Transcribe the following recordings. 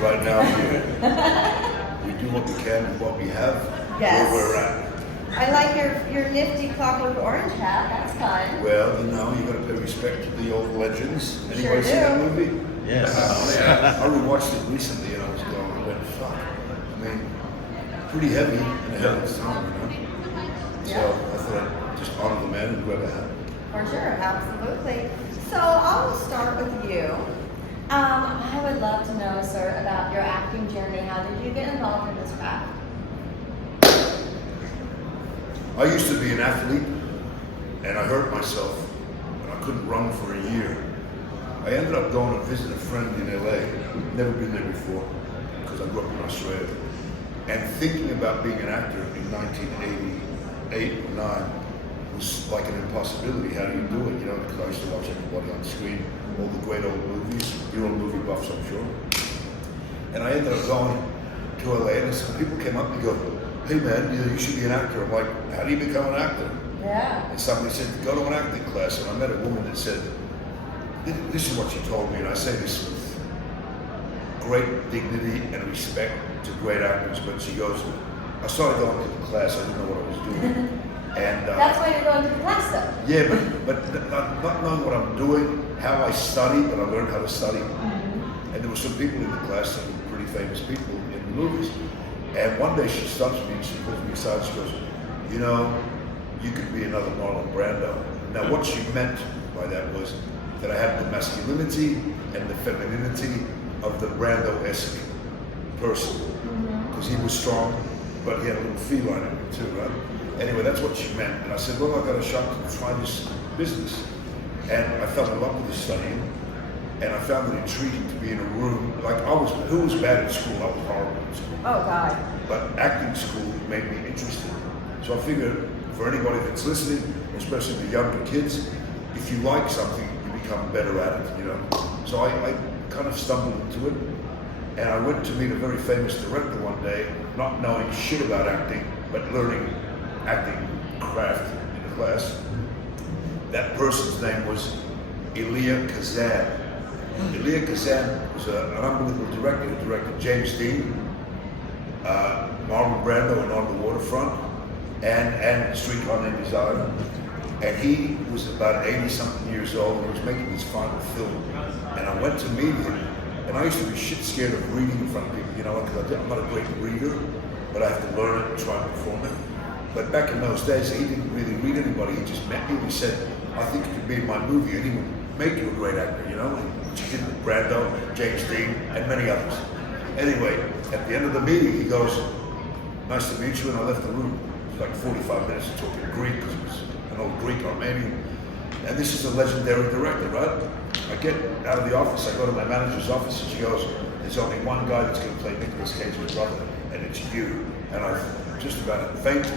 right now. We do what we can with what we have, Yes. where we're at. I like your nifty Clockwork Orange hat. That's fun. Well, you know, you got to pay respect to the old legends. Anybody Sure see that do. movie? Yes. I rewatched it recently and I was going, I went, fuck. I mean, pretty heavy and ahead of its time, you know? So I thought I'd just honor the man and whoever had it. For sure, absolutely. So I'll start with you. I would love to know, sir, about your acting journey. How did you get involved in this craft? I used to be an athlete and I hurt myself and I couldn't run for a year. I ended up going to visit a friend in LA, never been there before because I grew up in Australia. And thinking about being an actor in 1988 or 9 was like an impossibility. How do you do it? You know, because I used to watch everybody on screen, all the great old movies. You're all movie buffs, I'm sure. And I ended up going to LA and some people came up and go, hey man, you should be an actor. I'm like, how do you become an actor? Yeah. And somebody said, go to an acting class. And I met a woman that said, this is what she told me, and I say this with great dignity and respect to great actors, but she goes, I started going to the class, I didn't know what I was doing. And That's why you're going to the class, though. yeah, but not knowing what I'm doing, how I study, but I learned how to study. Mm-hmm. And there were some people in the class that were pretty famous people in the movies. And one day she stops me and she pulls me aside, she goes, you know, you could be another Marlon Brando. Now what she meant by that was that I had the masculinity and the femininity of the Brando-esque person. Because he was strong, but he had a little feline in him too, right? Anyway, that's what she meant. And I said, well, I got a shot to try this business. And I fell in love with the studying. And I found it intriguing to be in a room, like who was bad at school? I was horrible at school. Oh, God. But acting school made me interested. So I figured for anybody that's listening, especially the younger kids, if you like something, you become better at it, you know? So I kind of stumbled into it. And I went to meet a very famous director one day, not knowing shit about acting, but learning acting craft in the class. That person's name was Elia Kazan. Elia Kazan was an unbelievable director who directed James Dean, Marlon Brando and On the Waterfront, and Streetcar Named Desire. And he was about 80-something years old and he was making his final film. And I went to meet him, and I used to be shit scared of reading in front of people, you know, because I'm not a great reader, but I have to learn it and try and perform it. But back in those days, he didn't really read anybody. He just met me and he said, I think you could be in my movie and he would make you a great actor, you know? Which he did with Brando, James Dean, and many others. Anyway, at the end of the meeting, he goes, nice to meet you, and I left the room. It was like 45 minutes talking Greek, because it was an old Greek Armenian. And this is a legendary director, right? I get out of the office, I go to my manager's office, and she goes, there's only one guy that's going to play Nicolas Cage's brother, and it's you. And I just about fainted.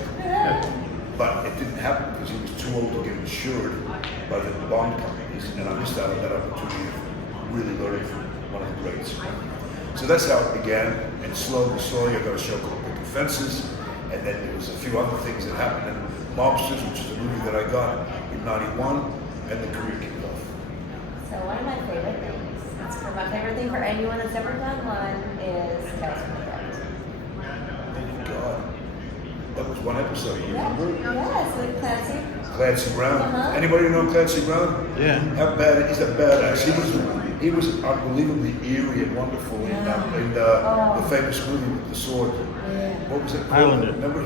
But it didn't happen because he was too old to get insured by the bond companies, and I missed out on that opportunity of really learning from one of the greats. So that's how it began, and slowly, I got a show called Picket Fences, and then there was a few other things that happened, and Mobsters, which is a movie that I got in '91, and the career kicked off. So one of my favorite things, my favorite thing for anyone that's ever done one is Tales from the Crypt. Oh God, that was one episode, you remember? Yes, with Clancy. Clancy Brown. Uh-huh. Anybody know Clancy Brown? Yeah. How bad? He's a badass. He was unbelievably eerie and wonderful in the famous movie with the sword. Yeah. What was it called? Highlander. Remember?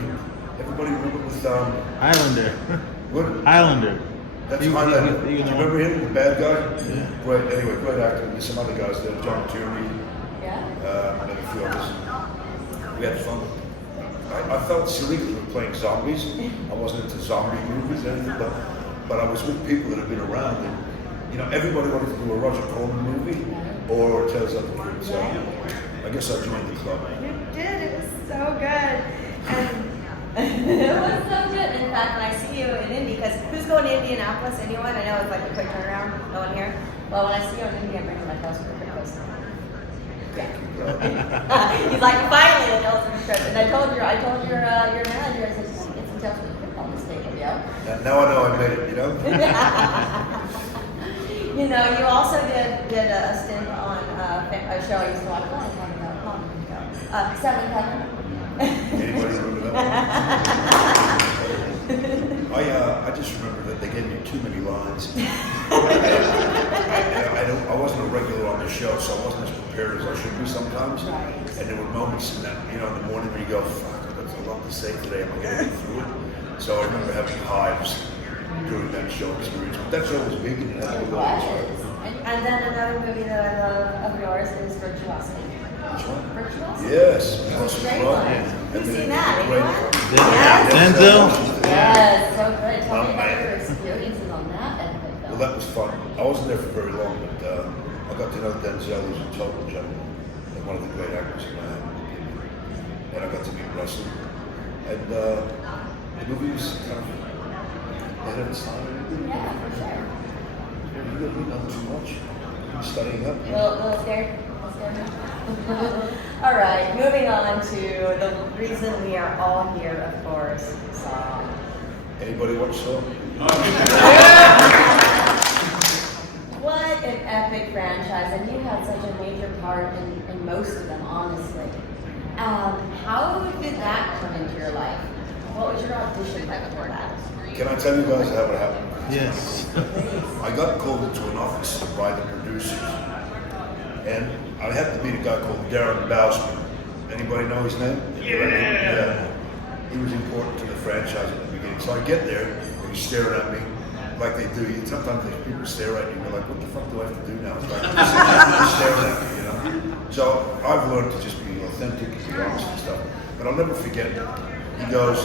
Everybody remember with Highlander. what? Highlander. That's He- Highlander. he- he- Do you remember him, the bad guy? Yeah. Great. Anyway, great actor. And there's some other guys there, John Tierney, Yeah. and a few others. We had fun. I felt silly because we were playing zombies. I wasn't into zombie movies or anything, but I was with people that had been around, and you know, everybody wanted to do a Roger Corman movie or Tales of the Crypt. So I guess I joined the club. You did. It was so good. And it was so good. In fact, when I see you in Indy, because who's going to Indianapolis? Anyone? I know it's like a quick turnaround. No one here. Well, when I see you in Indy, I'm bringing my Tales from the Crypt poster. He's like, finally, the Tales from the Crypt. And I told your manager, I said, just get some Tales from the Crypt on this table, yo. Now I know I made it, you know? You know, you also did a stint on a show I used to watch a long time ago, Seven Heaven. Anybody remember that one? I just remember that they gave me too many lines. I wasn't a regular on the show, so I wasn't as prepared as I should be sometimes. Right. And there were moments in that, in the morning where you go, fuck, I've got a lot to say today. Am I going to get through it? So I remember having hives during that show experience. But that show was big and had It was. And then another movie that I love of yours is Virtuosity. Which one? Virtuosity? Yes. It's a great Right. one. And You've then seen that, great- anyone? Yeah. Denzel? Yes, so good. Tell me Oh, about man. your experiences on that epic film. Well, that was fun. I wasn't there for very long, but I got to know Denzel. He's a total gentleman and one of the great actors in my opinion. And I got to meet Russell. And the movie was kind of ahead of its time. Yeah, for sure. You didn't know too much. You're studying up. A little scared? All right, moving on to the reason we are all here, of course, Saw. Anybody watch Saw? What an epic franchise, and you had such a major part in most of them, honestly. How did that come into your life? What was your audition like for that? Can I tell you guys how it happened? Yes. I got called into an office by the producers, and I had to meet a guy called Darren Bousman. Anybody know his name? Yeah. He was important to the franchise at the beginning. So I get there, and he's staring at me like they do. Sometimes people stare at you, and you're like, what the fuck do I have to do now? It's like, they're staring at me, So I've learned to just be authentic and be honest and stuff. But I'll never forget, he goes,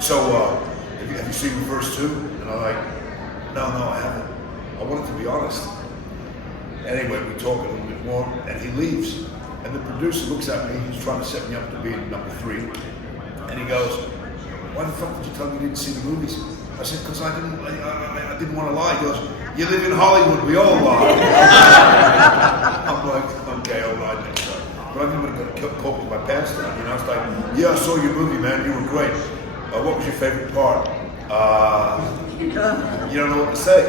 so have you seen the first two? And I'm like, no, I haven't. I wanted to be honest. Anyway, we talk a little bit more, and he leaves. And the producer looks at me, he's trying to set me up to be in number 3. And he goes, why the fuck did you tell me you didn't see the movies? I said, because I didn't want to lie. He goes, you live in Hollywood, we all lie. I'm like, okay, I'll lie next time. But I didn't want to cope with my pants down, It's like, yeah, I saw your movie, man, you were great. What was your favorite part? You don't know what to say.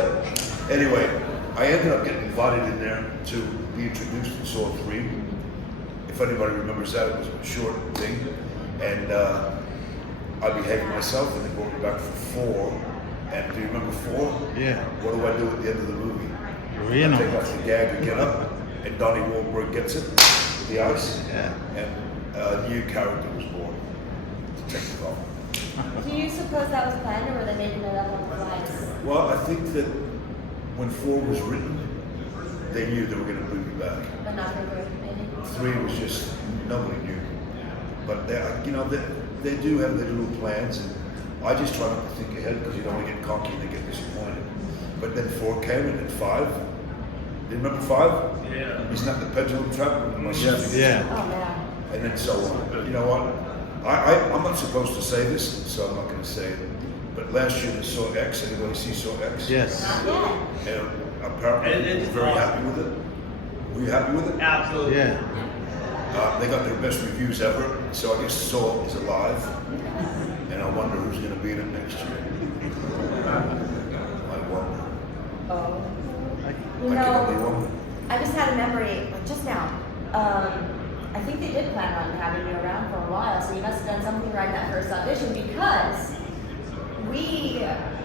Anyway, I ended up getting invited in there to be introduced to Saw 3. If anybody remembers that, it was a short thing. And I behaved myself, and they brought me back for 4. And do you remember 4? Yeah. What do I do at the end of the movie? Reno. I take off the gag and get up, and Donnie Wahlberg gets it with the ice. Yeah. And a new character was born to take it off. Do you suppose that was planned, or were they making it up on the fly? Well, I think that when 4 was written, they knew they were going to bring me back. But not for good, maybe? 3 was just, nobody knew. But they do have their little plans, and I just try not to think ahead because you don't want to get cocky and they get disappointed. But then 4 came, and then 5. Do you remember 5? Yeah. Isn't that the pendulum trap? Yes. Yeah. Oh, man. And then so on. You know what? I'm not supposed to say this, so I'm not going to say it. But last year we saw X. Anybody see Saw X? Yes. Not yet. And apparently we're very happy with it. Were you happy with it? Absolutely. Yeah. They got their best reviews ever, so I guess Saw is alive. And I wonder who's going to be in it next year. I wonder. Oh. I can only wonder. I just had a memory, like just now. I think they did plan on having you around for a while, so you must have done something right in that first audition because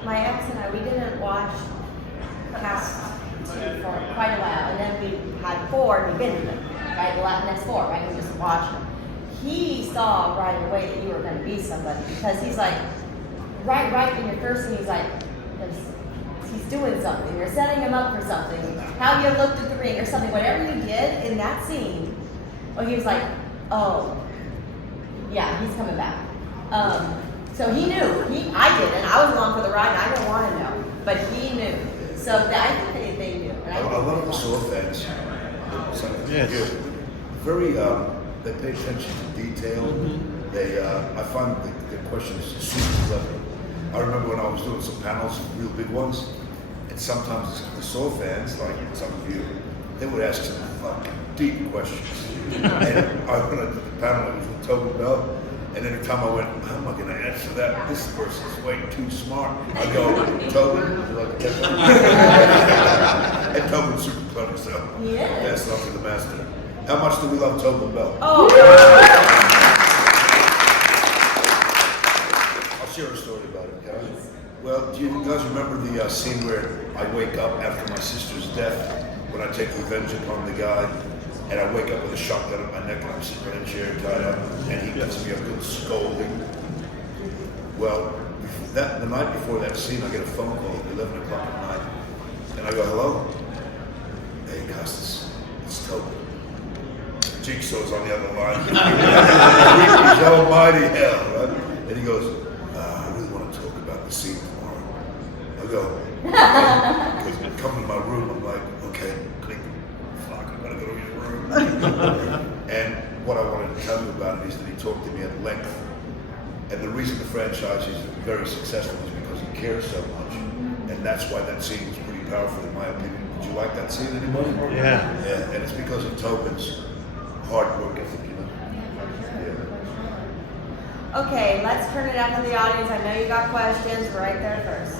my ex and I, we didn't watch past 2 for quite a while, and then we had 4 and we binged them, right? The next 4, right? We just watched them. He saw right away that you were going to be somebody because he's like, right in your first scene, he's like, he's doing something. You're setting him up for something. How you looked at the ring or something. Whatever you did in that scene, he was like, oh, yeah, he's coming back. So he knew. I didn't. I was along for the ride. I didn't want to know, but he knew. So I think they knew. And I A lot of the Saw fans, Yes. very, they pay attention to detail. They, I find the questions super clever. I remember when I was doing some panels, real big ones, and sometimes the Saw fans, like some of you, they would ask some fucking deep questions. And I went to the panel, it was with Tobin Bell, and every time I went, how am I going to answer that? This person's way too smart. I go, Tobin, like, and Tobin's super clever, so Yeah. that's not for the master. How much do we love Tobin Bell? Oh, Well, do you guys remember the scene where I wake up after my sister's death, when I take revenge upon the guy, and I wake up with a shotgun at my neck and I'm sitting in a chair tied up, and he gives me a good scolding? Well, the night before that scene, I get a phone call at 11 o'clock at night, and I go, hello? Hey, Costas, it's Toby. Jigsaw's on the other line. He's almighty hell, right? And he goes, I really want to talk about the scene tomorrow. I go, because come to my room, I'm like, okay, click, fuck, I gotta go to his room. And what I wanted to tell you about it is that he talked to me at length. And the reason the franchise is very successful is because he cares so much. And that's why that scene was pretty powerful in my opinion. Did you like that scene, anybody? Yeah. Yeah, and it's because of Tobin's hard work ethic, you know? Yeah. Okay, let's turn it out to the audience. I know you got questions right there first.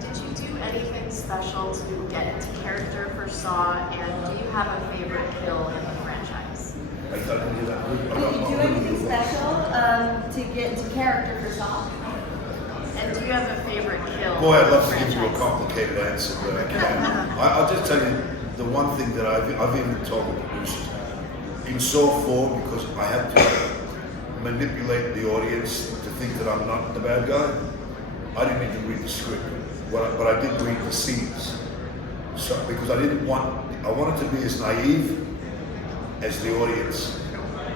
Did you do anything special to get into character for Saw, and do you have a favorite kill in the franchise? I thought I did that. Did you do anything special to get into character for Saw? And do you have a favorite kill? Boy, I'd in the love to give you a franchise? complicated answer, but I can't. I'll just tell you the one thing that I've even told the producers. In Saw 4, because I had to manipulate the audience to think that I'm not the bad guy, I didn't even read the script, but I did read the scenes. So, because I wanted to be as naive as the audience.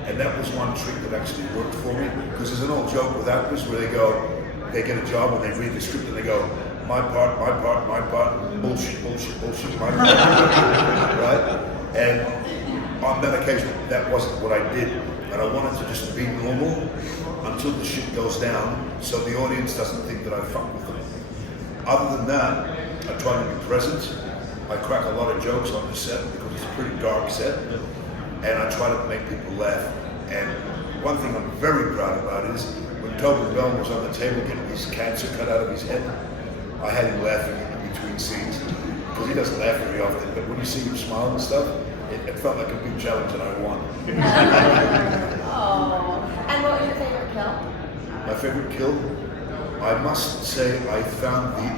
And that was one trick that actually worked for me. Because there's an old joke with actors where they get a job and they read the script and they go, my part, bullshit, my part, right? And on that occasion, that wasn't what I did. And I wanted to just be normal until the shit goes down so the audience doesn't think that I fuck with them. Other than that, I try to be present. I crack a lot of jokes on the set because it's a pretty dark set. And I try to make people laugh. And one thing I'm very proud about is when Tobin Bell was on the table getting his cancer cut out of his head, I had him laughing in between scenes. Because he doesn't laugh very often, but when you see him smile and stuff, it felt like a big challenge and I won. Oh. And what was your favorite kill? My favorite kill? I must say I found the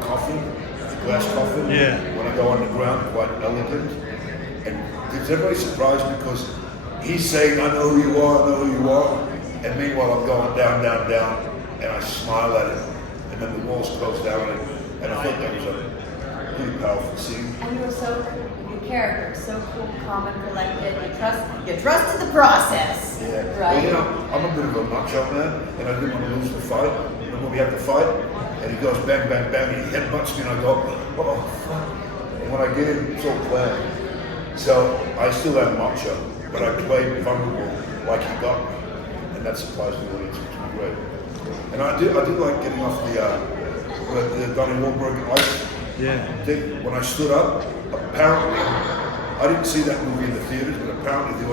coffin, the glass coffin, when I go underground, quite elegant. And is everybody surprised because he's saying, I know who you are, I know who you are. And meanwhile I'm going down, and I smile at him. And then the walls close down and I thought that was a pretty powerful scene. And you were so cool, your character, so cool, calm and collected. You trusted the process. Yeah. Right? Well, you know, I'm a bit of a macho man, and I didn't want to lose the fight. You know, when we had the fight, and he goes bang, bang, bang, and he headbutts me, and I go, oh, fuck. And when I get in, it's all planned. So I still am macho, but I play vulnerable like he got me, and that surprised the audience, which was great. And I did like getting off the Donnie Wahlberg ice thing. When I stood up, apparently, I didn't see that movie in the theaters, but apparently the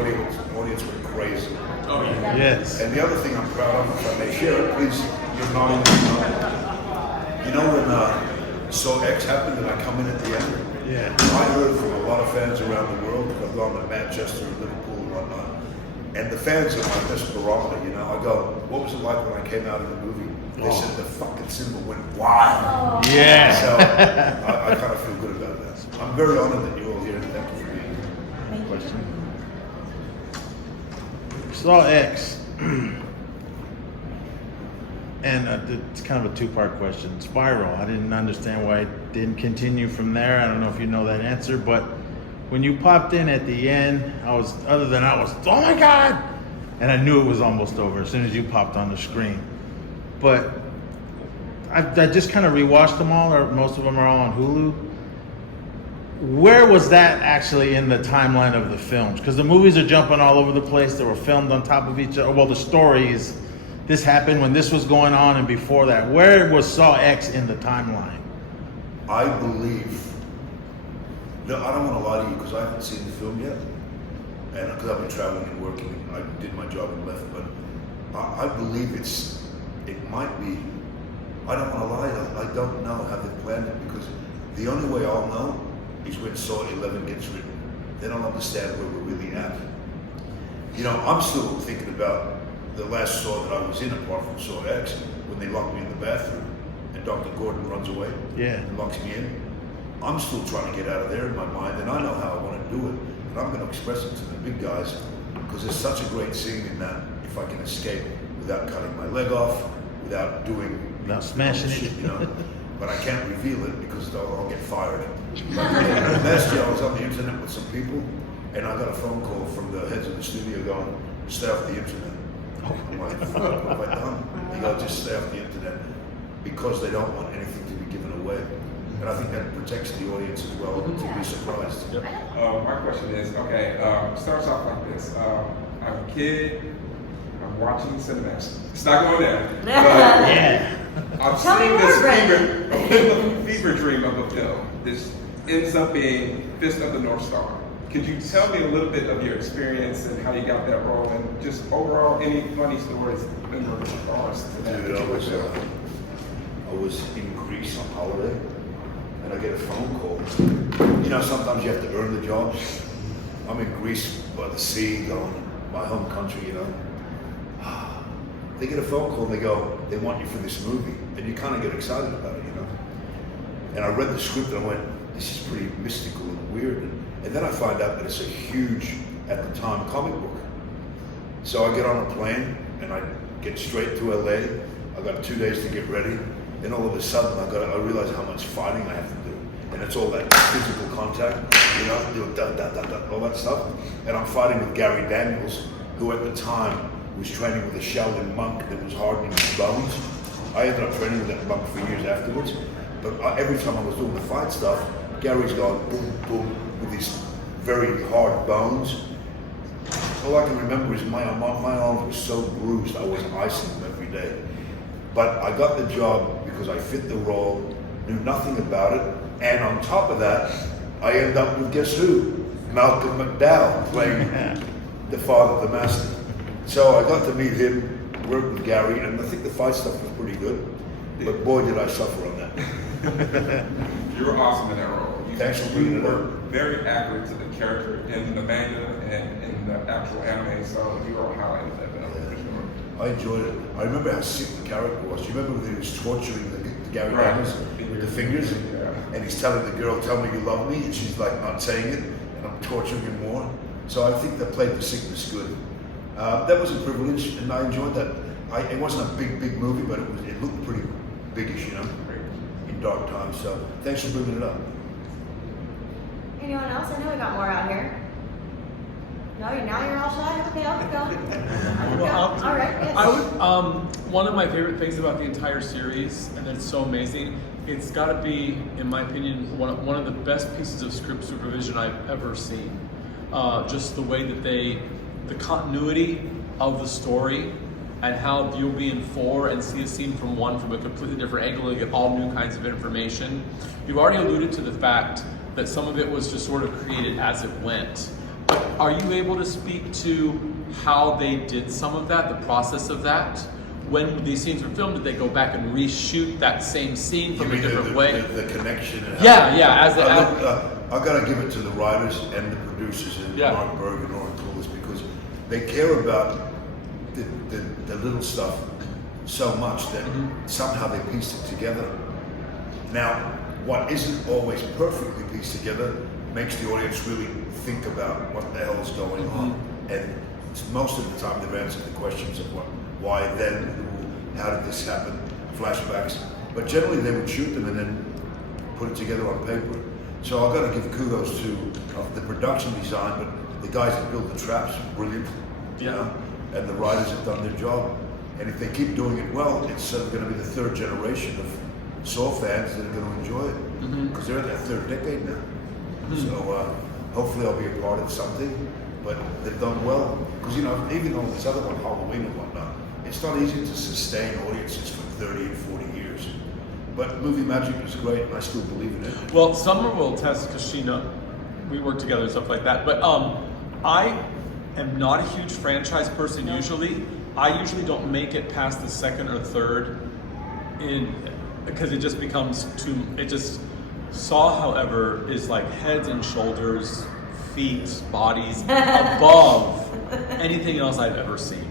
audience went crazy. Oh yeah. Yes. And the other thing I'm proud of, if I may share it, please, you're nodding. You know when Saw X happened and I come in at the end? Yeah. I heard from a lot of fans around the world, because I've gone to Manchester and Liverpool and whatnot, and the fans are my best barometer, you know. I go, what was it like when I came out of the movie? They said the fucking symbol went wild. Yeah. So I kind of feel good about that. I'm very honored that you're all here, and thank you for being here. Question. Saw X. And it's kind of a two-part question. Spiral. I didn't understand why it didn't continue from there. I don't know if you know that answer, but when you popped in at the end, I was, oh my God! And I knew it was almost over as soon as you popped on the screen. But I just kind of rewatched them all, or most of them are all on Hulu. Where was that actually in the timeline of the films? Because the movies are jumping all over the place. They were filmed on top of each other. Well, the stories, this happened when this was going on and before that. Where was Saw X in the timeline? I believe, no, I don't want to lie to you because I haven't seen the film yet. And because I've been traveling and working, I did my job and left, but I believe it might be, I don't want to lie, I don't know how they planned it, because the only way I'll know is when Saw 11 gets written. Then I'll understand where we're really at. You know, I'm still thinking about the last Saw that I was in, apart from Saw X, when they locked me in the bathroom and Dr. Gordon runs away and locks me in. I'm still trying to get out of there in my mind, and I know how I want to do it, and I'm going to express it to the big guys, because there's such a great scene in that. If I can escape without cutting my leg off, without doing, without smashing shit, it, you know, but I can't reveal it because I'll get fired. But last year I was on the internet with some people, and I got a phone call from the heads of the studio going, "Stay off the internet." I'm like, "What have I done?" They go, "Just stay off the internet," because they don't want anything to be given away. And I think that protects the audience as well to be surprised. My question is, okay, starts off like this. I have a kid, I'm watching Cinemax. It's not going there. I've Tell me seen more, this fever dream of a film. This ends up being Fist of the North Star. Could you tell me a little bit of your experience and how you got that role, and just overall any funny stories in regards to that? Dude, I was in Greece on holiday, and I get a phone call. You know, sometimes you have to earn the jobs. I'm in Greece by the sea, going, my home country, you know. They get a phone call and they go, "They want you for this movie," and you kind of get excited about it, you know. And I read the script and I went, "This is pretty mystical and weird." And then I find out that it's a huge, at the time, comic book. So I get on a plane and I get straight to LA. I got 2 days to get ready. Then all of a sudden I realize how much fighting I have to do. And it's all that physical contact, you know, doing all that stuff. And I'm fighting with Gary Daniels, who at the time was training with a Sheldon monk that was hardening his bones. I ended up training with that monk for years afterwards. But every time I was doing the fight stuff, Gary's going boom, boom, with these very hard bones. All I can remember is my arms were so bruised, I was icing them every day. But I got the job because I fit the role, knew nothing about it, and on top of that, I end up with guess who? Malcolm McDowell playing the father, the master. So I got to meet him, work with Gary, and I think the fight stuff was pretty good. But boy, did I suffer on that. You were awesome in that role. Thanks for bringing it up. were very accurate to the character in the manga and in the actual anime, so you were highlighted that film for sure. I enjoyed it. I remember how sick the character was. You remember when he was torturing the Gary Daniels with the fingers? And he's telling the girl, "Tell me you love me," and she's like not saying it, and I'm torturing him more. So I think they played the sickness good. That was a privilege, and I enjoyed that. It wasn't a big movie, but it looked pretty biggish, you know, in dark times. So thanks for bringing it up. Anyone else? I know we got more out here. No, now you're all shy? Okay, I'll keep going. All right, yes. I would, one of my favorite things about the entire series, and it's so amazing, it's got to be, in my opinion, one of the best pieces of script supervision I've ever seen. Just the way that the continuity of the story, and how you'll be in 4 and see a scene from 1 from a completely different angle and get all new kinds of information. You've already alluded to the fact that some of it was just sort of created as it went. But are you able to speak to how they did some of that, the process of that? When these scenes were filmed, did they go back and reshoot that same scene from a different way? The connection. And I've got to give it to the writers and the producers and Mark Berg and Oren Toulis, because they care about the little stuff so much that somehow they piece it together. Now, what isn't always perfectly pieced together makes the audience really think about what the hell is going on. And most of the time they've answered the questions of why then, who, how did this happen, flashbacks. But generally they would shoot them and then put it together on paper. So I've got to give kudos to the production design, but the guys that build the traps, brilliant. You know? And the writers have done their job. And if they keep doing it well, it's going to be the 3rd generation of Saw fans that are going to enjoy it, because they're in their 3rd decade now. So hopefully I'll be a part of something, but they've done well. Because, you know, even on this other one, Halloween and whatnot, it's not easy to sustain audiences for 30 and 40 years. But movie magic is great, and I still believe in it. Well, Summer will attest, because she knows we work together and stuff like that. But I am not a huge franchise person usually. I usually don't make it past the 2nd or 3rd because it just becomes too. It just Saw, however, is like heads and shoulders, feet, bodies above anything else I've ever seen.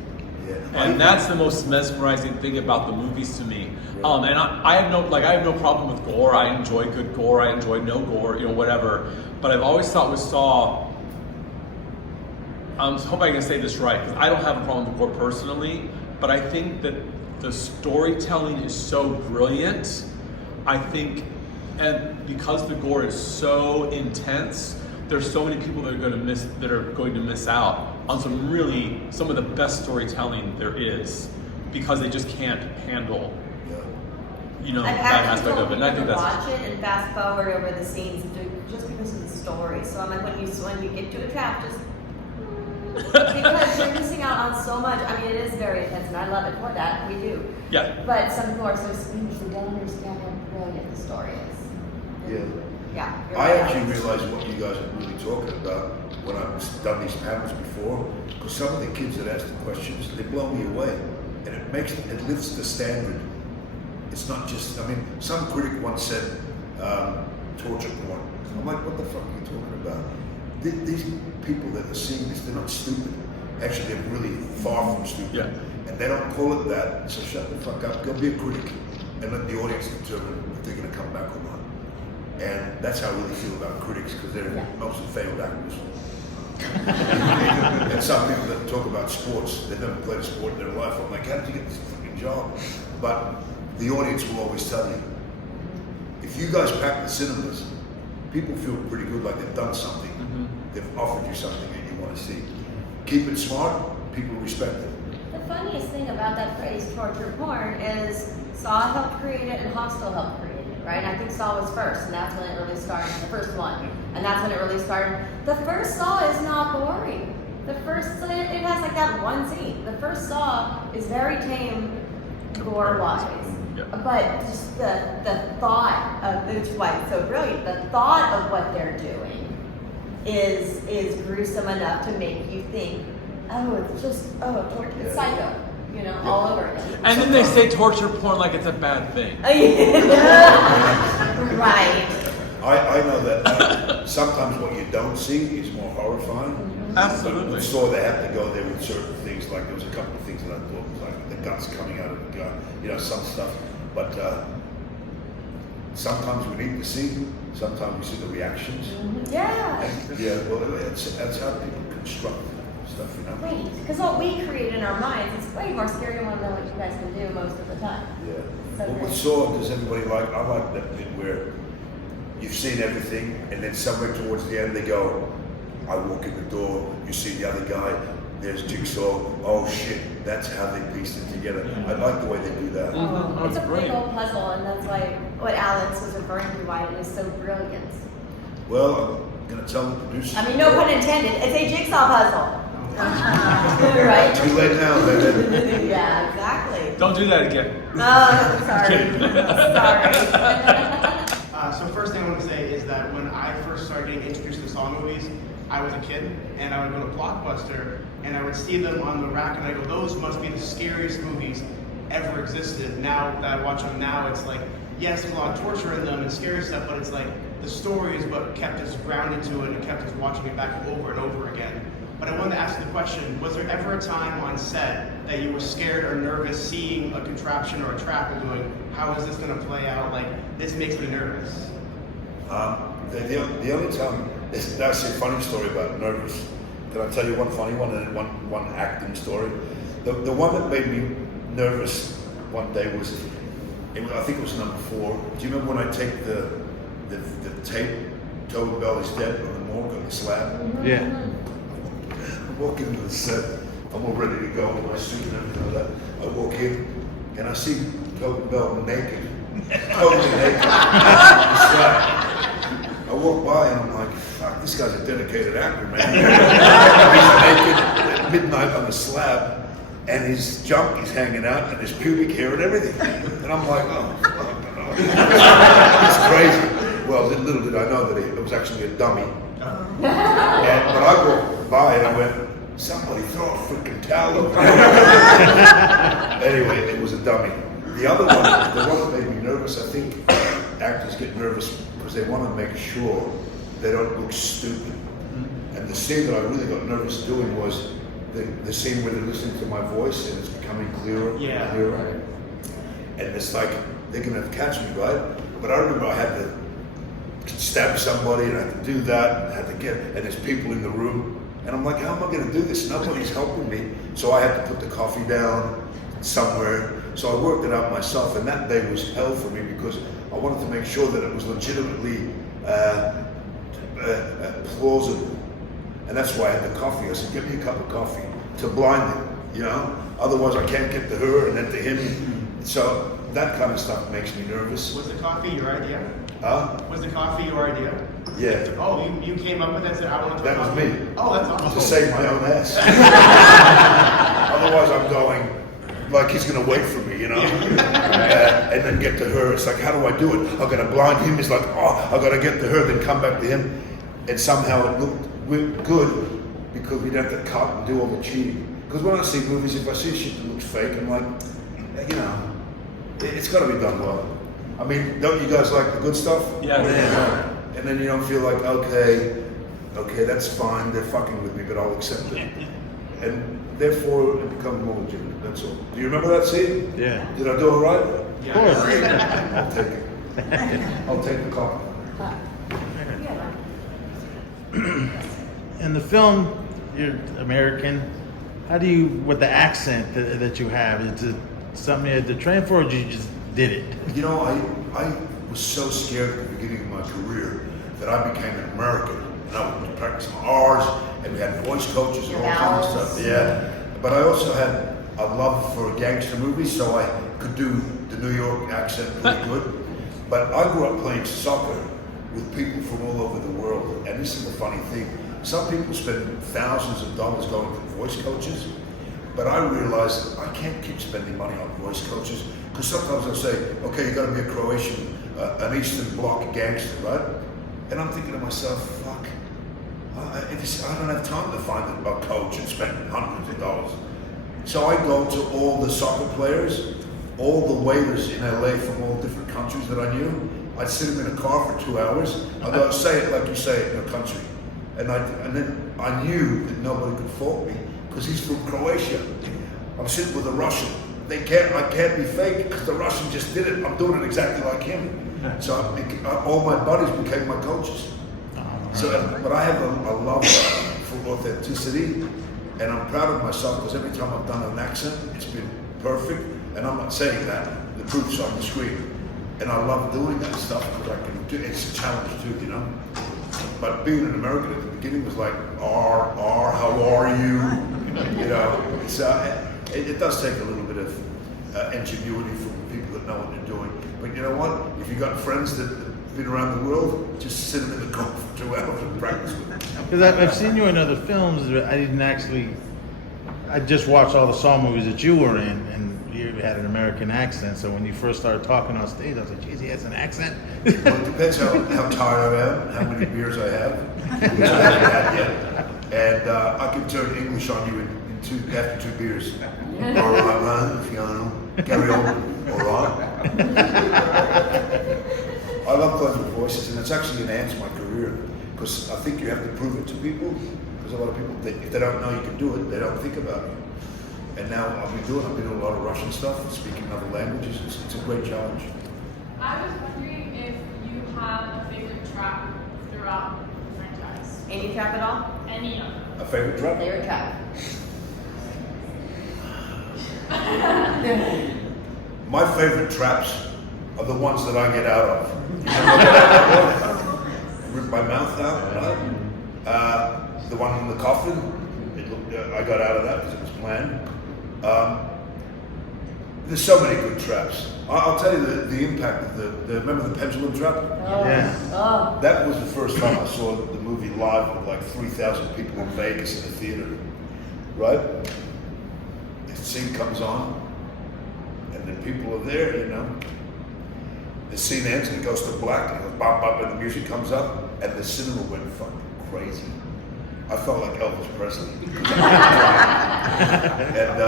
Yeah. And that's the most mesmerizing thing about the movies to me. And I have no problem with gore. I enjoy good gore. I enjoy no gore, whatever. But I've always thought with Saw, I hope I can say this right, because I don't have a problem with gore personally, but I think that the storytelling is so brilliant. I think, and because the gore is so intense, there's so many people that are going to miss out on some of the best storytelling there is, because they just can't handle, I've that actually aspect told of it. And I people think to that's watch it and fast forward over the scenes just because of the story. So I'm like, when you get to a trap, just because you're missing out on so much. I mean, it is very intense, and I love it for that. We do. yeah. But some people are so squeamish they don't understand how brilliant the story is. Yeah. Yeah. you're I right. actually realized what you guys are really talking about when I've done these panels before, because some of the kids that ask the questions, they blow me away, and it lifts the standard. It's not just, some critic once said torture porn. I'm like, what the fuck are you talking about? These people that are seeing this, they're not stupid. Actually, they're really far from stupid. Yeah. And they don't call it that, so shut the fuck up. Go be a critic and let the audience determine if they're going to come back or not. And that's how I really feel about critics, because they're mostly failed actors. And some people that talk about sports, they've never played a sport in their life. I'm like, how did you get this fucking job? But the audience will always tell you. If you guys pack the cinemas, people feel pretty good, like they've done something. They've offered you something that you want to see. Keep it smart, people respect it. The funniest thing about that phrase torture porn is Saw helped create it and Hostel helped create it, right? And I think Saw was first, and that's when it really started, the first one. And that's when it really started. The first Saw is not boring. It has like that one scene. The first Saw is very tame gore-wise. Yeah. But just the thought of, which is why it's so brilliant, the thought of what they're doing is gruesome enough to make you think, torture, it's psycho, all over again. And then they say torture porn like it's a bad thing. Right. I know that sometimes what you don't see is more horrifying. Absolutely. With Saw, they have to go there with certain things, like there was a couple of things that I thought was like the guts coming out of the gun, some stuff. But sometimes we need to see, sometimes we see the reactions. Yeah. And, well, that's how people construct stuff, Right, because what we create in our minds is way more scary than what you guys can do most of the time. Yeah. So But with great. Saw, does everybody like? I like that bit where you've seen everything, and then somewhere towards the end they go, I walk in the door, you see the other guy, there's Jigsaw, oh shit, that's how they pieced it together. I like the way they do that. It's That's a big brilliant. old puzzle, and that's why what Alex was referring to, why it is so brilliant. Well, I'm going to tell the producers. I mean, no pun intended, it's a jigsaw puzzle. Right? Too late now, baby. Yeah, exactly. Don't do that again. Oh, sorry. Sorry. So first thing I want to say is that when I first started getting introduced to Saw movies, I was a kid, and I would go to Blockbuster, and I would see them on the rack, and I go, those must be the scariest movies ever existed. Now that I watch them now, it's like, yes, there's a lot of torture in them and scary stuff, but it's like, the story is what kept us grounded to it and kept us watching it back over and over again. But I wanted to ask the question, was there ever a time on set that you were scared or nervous seeing a contraption or a trap and going, how is this going to play out? Like, this makes me nervous. The only time, that's actually a funny story about nervous. Can I tell you one funny one and then one acting story? The one that made me nervous one day was, I think it was number 4. Do you remember when I take the tape, Tobin Bell is dead on the morgue on the slab? Yeah. I walk into the set, I'm all ready to go with my suit and everything like that. I walk in and I see Tobin Bell naked, totally naked. on the slab. I walk by and I'm like, fuck, this guy's a dedicated actor, man. He's naked at midnight on the slab and his junk is hanging out and his pubic hair and everything. And I'm like, oh, fuck, no. It's crazy. Well, little did I know that it was actually a dummy. But I walked by and I went, somebody throw a freaking towel over there. Anyway, it was a dummy. The other one, the one that made me nervous, I think actors get nervous because they want to make sure they don't look stupid. And the scene that I really got nervous doing was the scene where they're listening to my voice and it's becoming clearer and clearer. And it's like, they're gonna catch me, right? But I remember I had to stab somebody and I had to do that, and I had to get, and there's people in the room. And I'm like, how am I gonna do this? Nobody's helping me. So I had to put the coffee down somewhere. So I worked it out myself, and that day was hell for me because I wanted to make sure that it was legitimately plausible. And that's why I had the coffee. I said, give me a cup of coffee to blind him, you know? Otherwise I can't get to her and then to him. So that kind of stuff makes me nervous. Was the coffee your idea? Huh? Was the coffee your idea? Yeah. Oh, you came up with that and said, I want to That was coffee. me. Oh, that's awesome. To save my own ass. Otherwise I'm going, like he's gonna wait for me, you know? And then get to her. It's like, how do I do it? I'm gonna blind him. He's like, oh, I gotta get to her, then come back to him. And somehow it looked good because we'd have to cut and do all the cheating. Because when I see movies, if I see shit that looks fake, I'm like, you know, it's got to be done well. I mean, don't you guys like the good stuff? Yeah. And then you don't feel like, okay, that's fine. They're fucking with me, but I'll accept it. And therefore, it becomes more legitimate. That's all. Do you remember that scene? Yeah. Did I do it right? Yeah. Of course. Great. I'll take it. I'll take the copy. In the film, you're American. How do you, with the accent that you have, is it something you had to train for, or you just did it? You know, I was so scared at the beginning of my career that I became an American. And I would practice my R's, and we had voice coaches and all kinds of stuff. Yeah. But I also had a love for gangster movies, so I could do the New York accent pretty good. But I grew up playing soccer with people from all over the world. And this is the funny thing. Some people spend thousands of dollars going to voice coaches, but I realized I can't keep spending money on voice coaches because sometimes they'll say, okay, you gotta be a Croatian, an Eastern Bloc gangster, right? And I'm thinking to myself, fuck, I don't have time to find a coach and spend hundreds of dollars. So I go to all the soccer players, all the waiters in LA from all different countries that I knew. I'd sit them in a car for 2 hours. I'd go, say it like you say it in a country. And then I knew that nobody could fault me because he's from Croatia. I'm sitting with a Russian. I can't be fake because the Russian just did it. I'm doing it exactly like him. So all my buddies became my coaches. So, but I have a love for authenticity, and I'm proud of myself because every time I've done an accent, it's been perfect. And I'm not saying that, the proof's on the screen. And I love doing that stuff because I can do it's a challenge too, you know? But being an American at the beginning was like, how are you? You know, it's, it does take a little bit of ingenuity from people that know what they're doing. But you know what? If you've got friends that have been around the world, just sit them in the car for 2 hours and practice with them. Because I've seen you in other films, but I didn't actually, I just watched all the Saw movies that you were in, and you had an American accent. So when you first started talking on stage, I was like, geez, he has an accent? Well, it depends how tired I am, how many beers I have, which I haven't had yet. And I can turn English on you after 2 beers. All right, man, if you know, carry on. All right. I love playing with voices, and it's actually enhanced my career because I think you have to prove it to people. Because a lot of people think if they don't know you can do it, they don't think about it. And now I've been doing a lot of Russian stuff and speaking other languages. It's a great challenge. I was wondering if you have a favorite trap throughout the franchise. Any trap at all? Any of them. A favorite trap? Favorite trap. My favorite traps are the ones that I get out of. Rip my mouth out, right? The one in the coffin, I got out of that because it was planned. There's so many good traps. I'll tell you the impact of remember the pendulum trap? Oh. Yeah. Oh. That was the first time I saw the movie live with like 3,000 people in Vegas in a theater, right? The scene comes on, and then people are there, you know. The scene ends and it goes to black, and it goes bop bop, and the music comes up, and the cinema went fucking crazy. I felt like Elvis Presley. And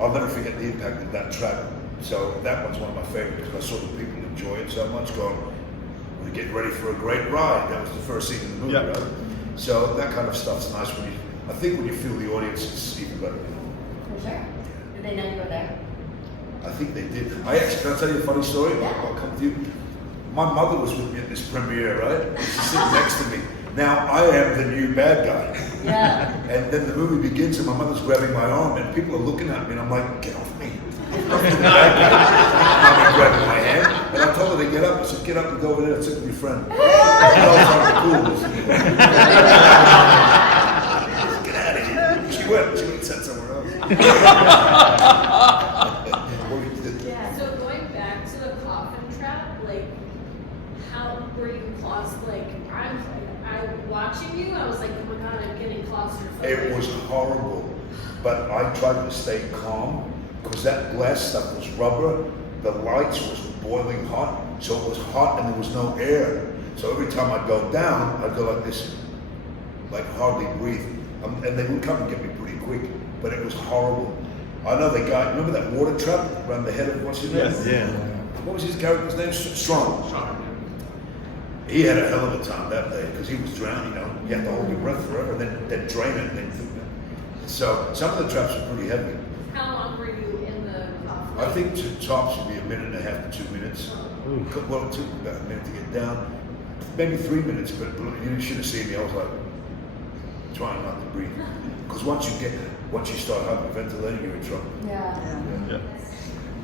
I'll never forget the impact of that trap. So that one's one of my favorites because I saw the people enjoy it so much, going, we're getting ready for a great ride. That was the first scene in the movie, Yeah. right? So that kind of stuff's nice when I think when you feel the audience, it's even better. For sure. Did they know you were there? I think they did. Can I tell you a funny story? Yeah. I'll come to you. My mother was with me at this premiere, right? She's sitting next to me. Now I am the new bad guy. Yeah. And then the movie begins and my mother's grabbing my arm and people are looking at me and I'm like, get off me. I'm the bad guy. I'm grabbing my hand. And I told her to get up. I said, get up and go over there and sit with your friend. Get out of here. She went and sat somewhere else. Yeah. So going back to the coffin trap, like, how were you like, I'm watching you, I was like, oh my god, I'm getting claustrophobic. It was horrible, but I tried to stay calm because that glass stuff was rubber. The lights was boiling hot, so it was hot and there was no air. So every time I'd go down, I'd go like this, like hardly breathe. And they would come and get me pretty quick, but it was horrible. I know the guy, remember that water trap around the head of what's his name? Yeah. What was his character's name? Strong. He had a hell of a time that day because he was drowning, you know. You have to hold your breath forever, then drain it. So some of the traps are pretty heavy. How long were you in the coffin? I think top should be 1.5 to 2 minutes. Well, it took about a minute to get down. Maybe 3 minutes, but you should have seen me. I was like trying not to breathe. Because once you start hyperventilating, you're in trouble. Yeah.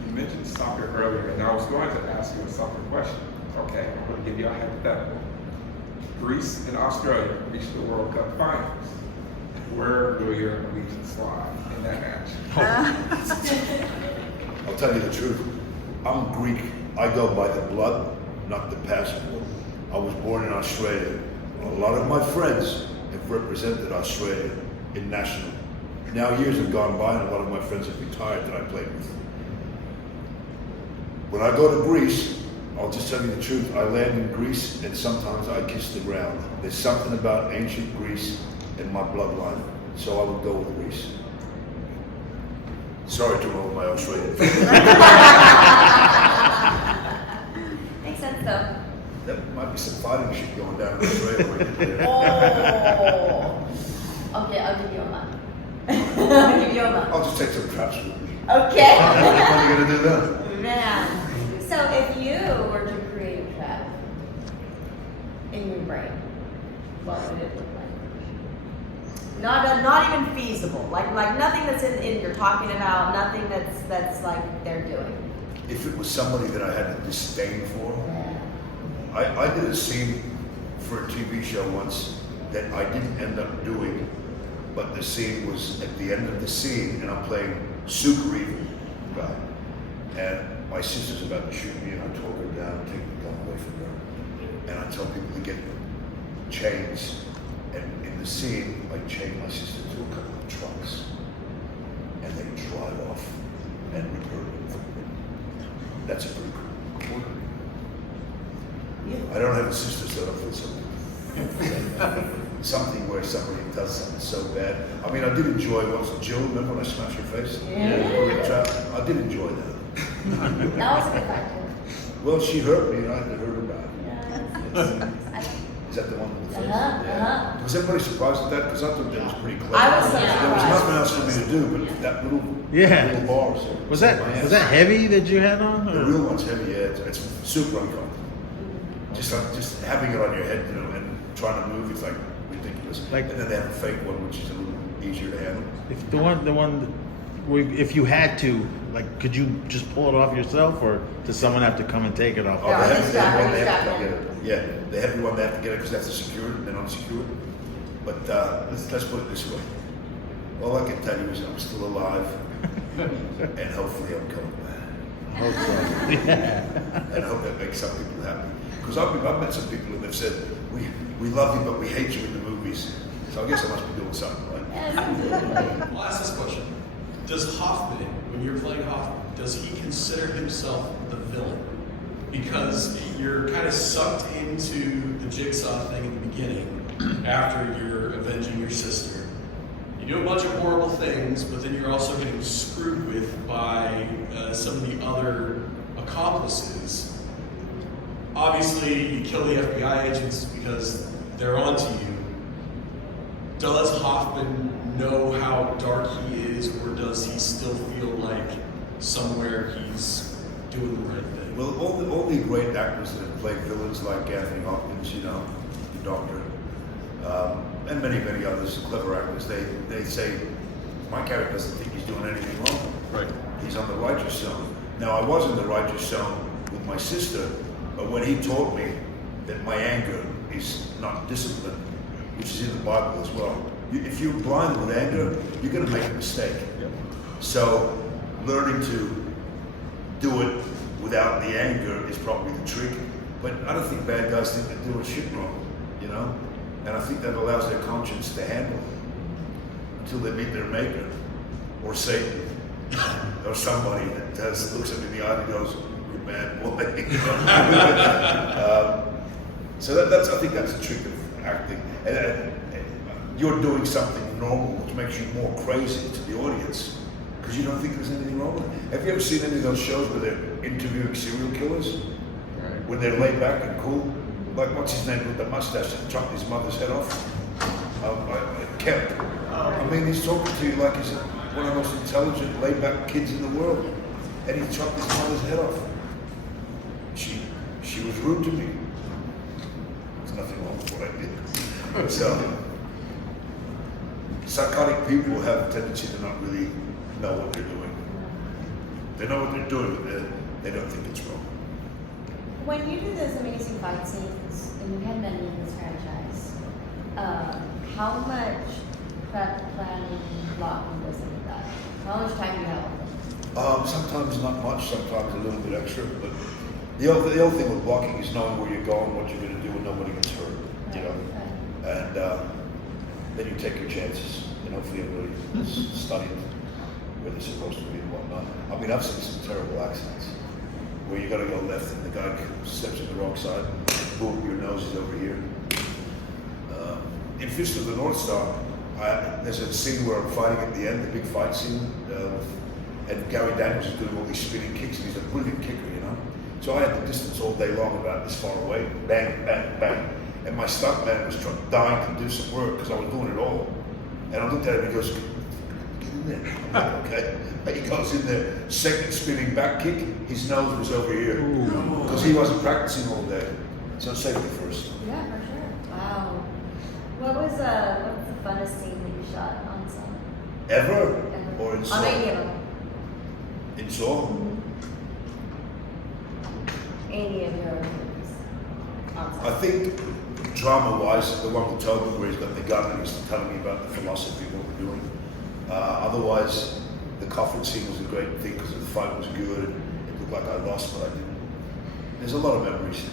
You mentioned soccer earlier, and I was going to ask you a soccer question. Okay, I'm going to give you a hypothetical. Greece and Australia reached the World Cup finals. Where will your Norwegians slide in that match? I'll tell you the truth. I'm Greek. I go by the blood, not the passport. I was born in Australia. A lot of my friends have represented Australia in national. Now years have gone by and a lot of my friends have retired that I played with. When I go to Greece, I'll just tell you the truth, I land in Greece and sometimes I kiss the ground. There's something about ancient Greece in my bloodline, so I would go with Greece. Sorry to all my Australian fans. Makes sense though. There might be some fighting shit going down in Australia when I get there. Oh. Okay, I'll give you a month. I'll give you a month. I'll just take some traps with me. Okay. What are you gonna do then? Man. So if you were to create a trap in your brain, what would it look like? Not even feasible. Like nothing that's in you're talking about, nothing that's like they're doing. If it was somebody that I had a disdain for, I did a scene for a TV show once that I didn't end up doing, but the scene was at the end of the scene, and I'm playing super evil guy, and my sister's about to shoot me, and I talk her down, take the gun away from her, and I tell people to get chains, and in the scene, I chain my sister to a couple of trucks, and they drive off and rip her. That's a pretty cool. I don't have a sister, so I don't feel something where somebody does something so bad. I mean, I did enjoy what was it, Jill? Remember when I smashed her face? Yeah. I did enjoy that. That was a good factor. Well, she hurt me, and I had to hurt her back. Yeah. Is that the one with the face? Uh-huh. Was everybody surprised at that? Because I thought that was pretty clever. I was so There was surprised. nothing else for me to do, but that little bar. So Was that heavy that you had on? The real one's heavy, yeah. It's super uncomfortable. Just having it on your head, you know, and trying to move, it's like ridiculous. Like- and then they have a fake one, which is a little easier to handle. If if you had to, like, could you just pull it off yourself, or does someone have to come and take it off? Oh, Yeah, they it's have got- they it's have to got- get it. Yeah, the heavy one they have to get it because that's a secured, they're not secured. But let's put it this way. All I can tell you is I'm still alive, and hopefully I'm coming back. I hope so. Yeah. And I hope that makes some people happy. Because I've met some people and they've said, we love you, but we hate you in the movies. So I guess I must be doing something right. I'll ask this question. Does Hoffman, when you're playing Hoffman, does he consider himself the villain? Because you're kind of sucked into the jigsaw thing at the beginning after you're avenging your sister. You do a bunch of horrible things, but then you're also getting screwed with by some of the other accomplices. Obviously, you kill the FBI agents because they're onto you. does Hoffman know how dark he is, or does he still feel like somewhere he's doing the right thing? Well, all the great actors that have played villains like Anthony Hopkins, the Doctor, and many others, clever actors, they say, my character doesn't think he's doing anything wrong. Right. He's on the righteous zone. Now, I was in the righteous zone with my sister, but when he taught me that my anger is not discipline, which is in the Bible as well. If you're blind with anger, you're going to make a mistake. Yep. So, learning to do it without the anger is probably the trick. But I don't think bad guys think they're doing shit wrong, And I think that allows their conscience to handle it until they meet their maker, or Satan, or somebody that looks at me in the eye and goes, "You bad boy." So I think that's the trick of acting. And you're doing something normal, which makes you more crazy to the audience, because you don't think there's anything wrong with it. Have you ever seen any of those shows where they're interviewing serial killers? Right. When they're laid back and cool? Like, what's his name with the mustache that chopped his mother's head off? Kemp. I mean, he's talking to you like he's one of the most intelligent, laid back kids in the world. And he chopped his mother's head off. She was rude to me. There's nothing wrong with what I did. So, psychotic people have a tendency to not really know what they're doing. They know what they're doing, but they don't think it's wrong. When you do those amazing fight scenes, and you had many in this franchise, how much prep, planning, blocking goes into that? How much time do you have on them? Sometimes not much, sometimes a little bit extra, but the other thing with blocking is knowing where you're going, what you're going to do, and nobody gets hurt, Right. And then you take your chances, and hopefully everybody is studying where they're supposed to be and whatnot. I mean, I've seen some terrible accidents where you got to go left and the guy steps on the wrong side, boom, your nose is over here. In Fist of the North Star, there's a scene where I'm fighting at the end, the big fight scene, and Gary Daniels is doing all these spinning kicks, and he's a brilliant kicker, So I had the distance all day long, about this far away, bang, bang, bang. And my stuntman was dying to do some work because I was doing it all. And I looked at him and he goes, "Get in there." I'm like, okay. And he goes in there, second spinning back kick, his nose was over here. Because he wasn't practicing all day. So safety first. Yeah, for sure. Wow. What's the funnest scene that you shot on set? Ever? Or in Saw? On any of them. In Saw? Any of your movies. On set. I think drama-wise, the one with Tobin where he's got the gun and he's telling me about the philosophy of what we're doing. Otherwise, the coffin scene was a great thing because the fight was good. It looked like I lost, but I didn't. There's a lot of memories.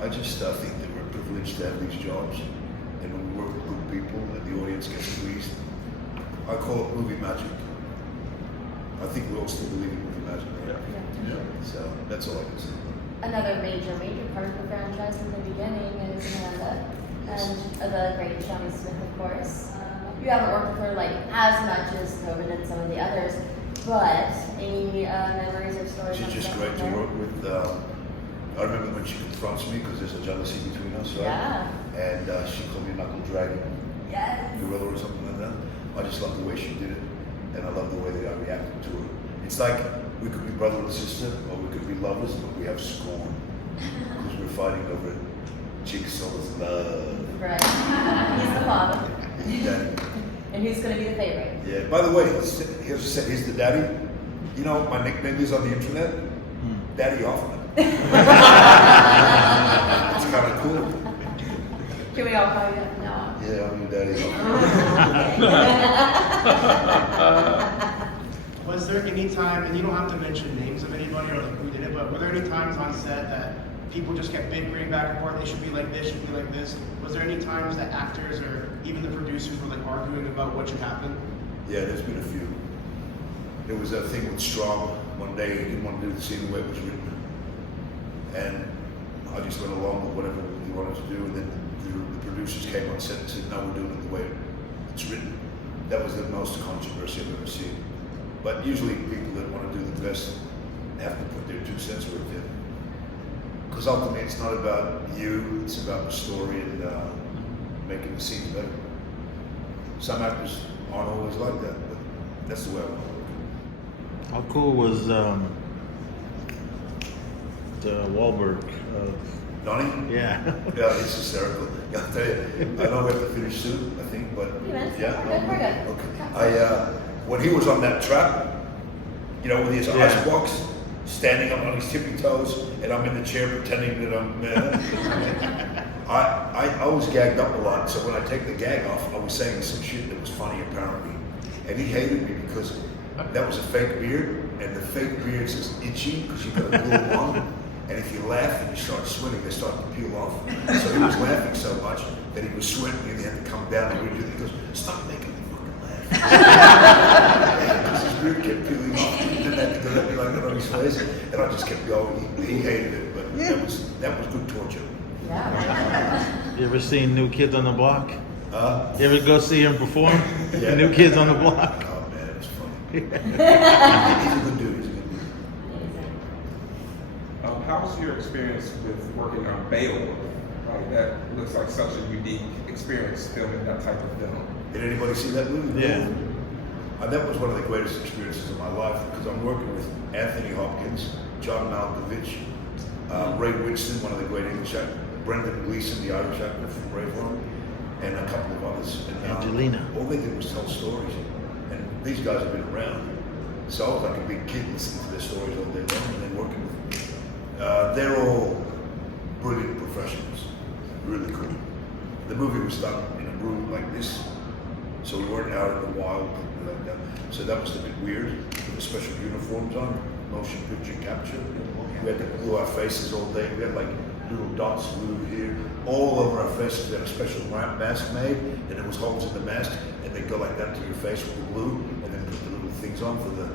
I just think that we're privileged to have these jobs, and when we work with good people and the audience gets pleased. I call it movie magic. I think we all still believe in movie magic, right? Yeah. So that's all I can say. Another major part of the franchise from the beginning is Amanda, and the great Johnny Smith, of course. You haven't worked with her like as much as Tobin and some of the others, but any memories or stories? She's just great to work with. I remember when she confronts me because there's a jealousy between us, right? Yeah. And she called me Knuckle Dragon, Yes. Gorilla or something like that. I just love the way she did it, and I love the way that I reacted to her. It's like we could be brother and sister, or we could be lovers, but we have scorn because we're fighting over Jigsaw's love. Right. He's the father. Daddy. And who's going to be the favorite? Yeah. By the way, he's the daddy. You know what my nickname is on the internet? Daddy Hoffman. It's kind of cool. Can we all call you that now? Yeah, I'm your daddy Hoffman. Was there any time, and you don't have to mention names of anybody or like who did it, but were there any times on set that people just kept bickering back and forth, they should be like this, should be like this? Was there any times that actors or even the producers were like arguing about what should happen? Yeah, there's been a few. There was a thing with Strong one day, he didn't want to do the scene the way it was written. And I just went along with whatever he wanted to do, and then the producers came on set and said, no, we're doing it the way it's written. That was the most controversy I've ever seen. But usually people that want to do the best have to put their 2 cents worth in. Because ultimately it's not about you, it's about the story and making the scenes better. some actors aren't always like that, but that's the way I want to work. How cool was the Wahlberg? Donnie? Yeah. Yeah, it's hysterical. Yeah, I'll tell you, I know we have to finish soon, I think, but Few minutes. yeah. We're good. Okay. When he was on that trap, you know, with his Yeah. ice box, standing up on his tippy toes, and I'm in the chair pretending that I'm. I was gagged up a lot, so when I take the gag off, I was saying some shit that was funny apparently, and he hated me because that was a fake beard, and the fake beard's is itchy because you got to glue them on. And if you laugh and you start sweating, they start to peel off. So he was laughing so much that he was sweating and he had to come down and redo it. He goes, "Stop making me fucking laugh." Because his beard kept peeling off. He didn't have to go at me like that on his face. And I just kept going. He hated it, but that was good torture. Yeah. You ever seen New Kids on the Block? Uh, You ever go see him perform? Yeah. New Kids on the Block. oh man, it was funny. He's a good dude. He's a good dude. How's your experience with working on Beowulf? That looks like such a unique experience filming that type of film. Did anybody see that movie? Yeah. That was one of the greatest experiences of my life because I'm working with Anthony Hopkins, John Malkovich, Ray Winston, one of the great English actors, Brendan Gleeson, the Irish actor from Braveheart, and a couple of others. And, Angelina. All they did was tell stories, and these guys have been around. So I was like a big kid listening to their stories all day long and then working with them. They're all brilliant professionals, really cool. The movie was done in a room like this, so we weren't out in the wild like that. So that was a bit weird. We had special uniforms on, motion picture capture. We had to glue our faces all day. We had like little dots glued here, all over our faces. We had a special mask made, and there was holes in the mask, and they go like that to your face with the glue, and then put the little things on for the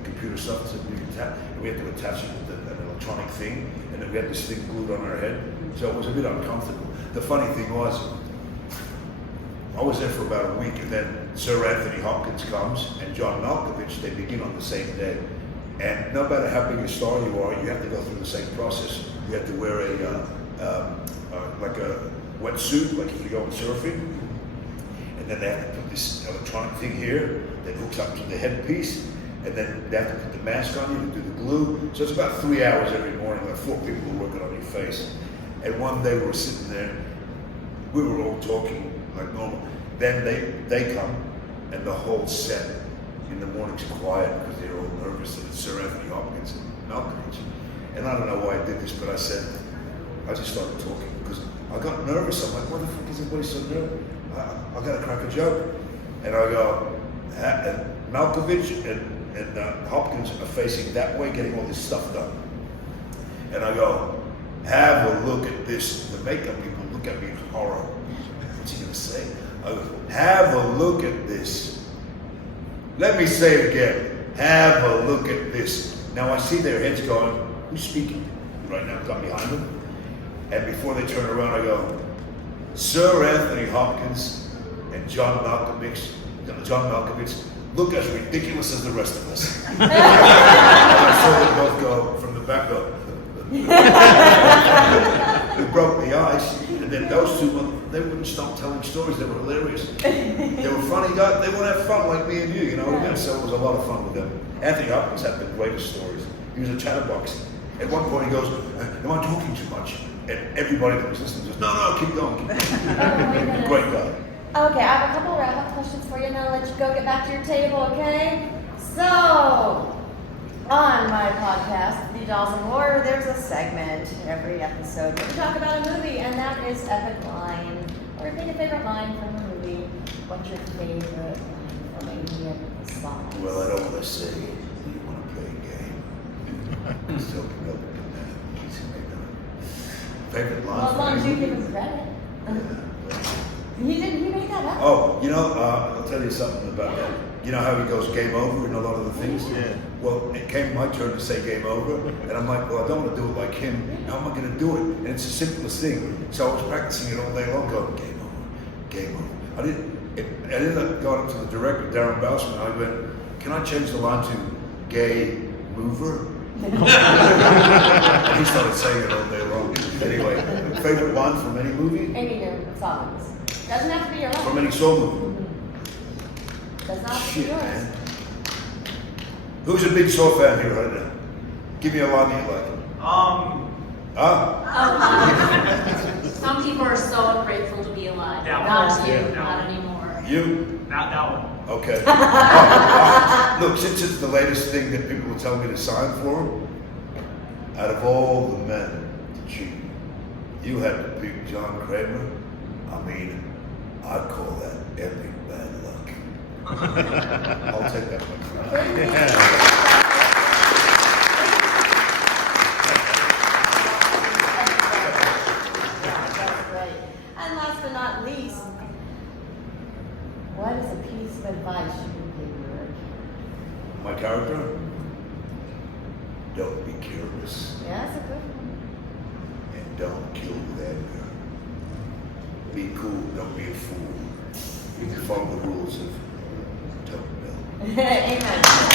computer stuff to be attached. We had to attach it with an electronic thing, and then we had this thing glued on our head. So it was a bit uncomfortable. The funny thing was, I was there for about a week, and then Sir Anthony Hopkins comes, and John Malkovich, they begin on the same day. And no matter how big a star you are, you have to go through the same process. You have to wear like a wetsuit, like if you're going surfing. And then they have to put this electronic thing here that hooks up to the headpiece. And then they have to put the mask on you to do the glue. So it's about 3 hours every morning, like 4 people are working on your face. And one day we were sitting there, we were all talking like normal. Then they come, and the whole set in the morning's quiet because they're all nervous, and it's Sir Anthony Hopkins and Malkovich. And I don't know why I did this, but I just started talking because I got nervous. I'm like, why the fuck is everybody so nervous? I got to crack a joke. And I go, and Malkovich and Hopkins are facing that way, getting all this stuff done. And I go, have a look at this. The makeup people look at me in horror. What's he gonna say? I go, have a look at this. Let me say it again. Have a look at this. Now I see their heads going, who's speaking right now? I'm behind them. And before they turn around, I go, Sir Anthony Hopkins and John Malkovich, look as ridiculous as the rest of us. And I saw them both go from the back up. It broke the ice, and then those two, they wouldn't stop telling stories. They were hilarious. They were funny guys. They want to have fun like me and you know what I mean? So it was a lot of fun with them. Anthony Hopkins had the greatest stories. He was a chatterbox. At one point he goes, am I talking too much? And everybody that was listening says, no, keep going. Great guy. Okay, I have a couple wrap-up questions for you, and then I'll let you go get back to your table, okay? So, on my podcast, The Dolls of War, there's a segment every episode where we talk about a movie, and that is Epic Line. Or pick a favorite line from a movie. What's your favorite line from any of the songs? Well, I don't want to say, do you want to play a game? Still can help with that. He's made that. Favorite line? Well, as long as you give him credit. Yeah. He made that up. Oh, you know, I'll tell you something about that. You know how he goes game over in a lot of the things? Yeah. Well, it came my turn to say game over, and I'm like, well, I don't want to do it like him. How am I going to do it? And it's the simplest thing. So I was practicing it all day long, going game over, game over. I ended up going up to the director, Darren Bousman. I went, can I change the line to gay mover? And he started saying it all day long. Anyway, favorite line from any movie? Any of your songs. Doesn't have to be your From own. any soul movie? That's not Shit, yours. man. Who's a big Saw fan here right now? Give me a line you like. Huh? Some people are so grateful to be alive. Yeah. Not you, Yeah. not anymore. You? Not that one. Okay. Look, since it's the latest thing that people will tell me to sign for, out of all the men to cheat, you had to pick John Kramer. I mean, I'd call that epic bad luck. I'll take that one. That's great. And last but not least, what is a piece of advice you would give your character? My character? Don't be careless Yeah, that's a good one. and don't kill with anger. Be cool, don't be a fool. You can follow the rules of Taco Bell. Amen.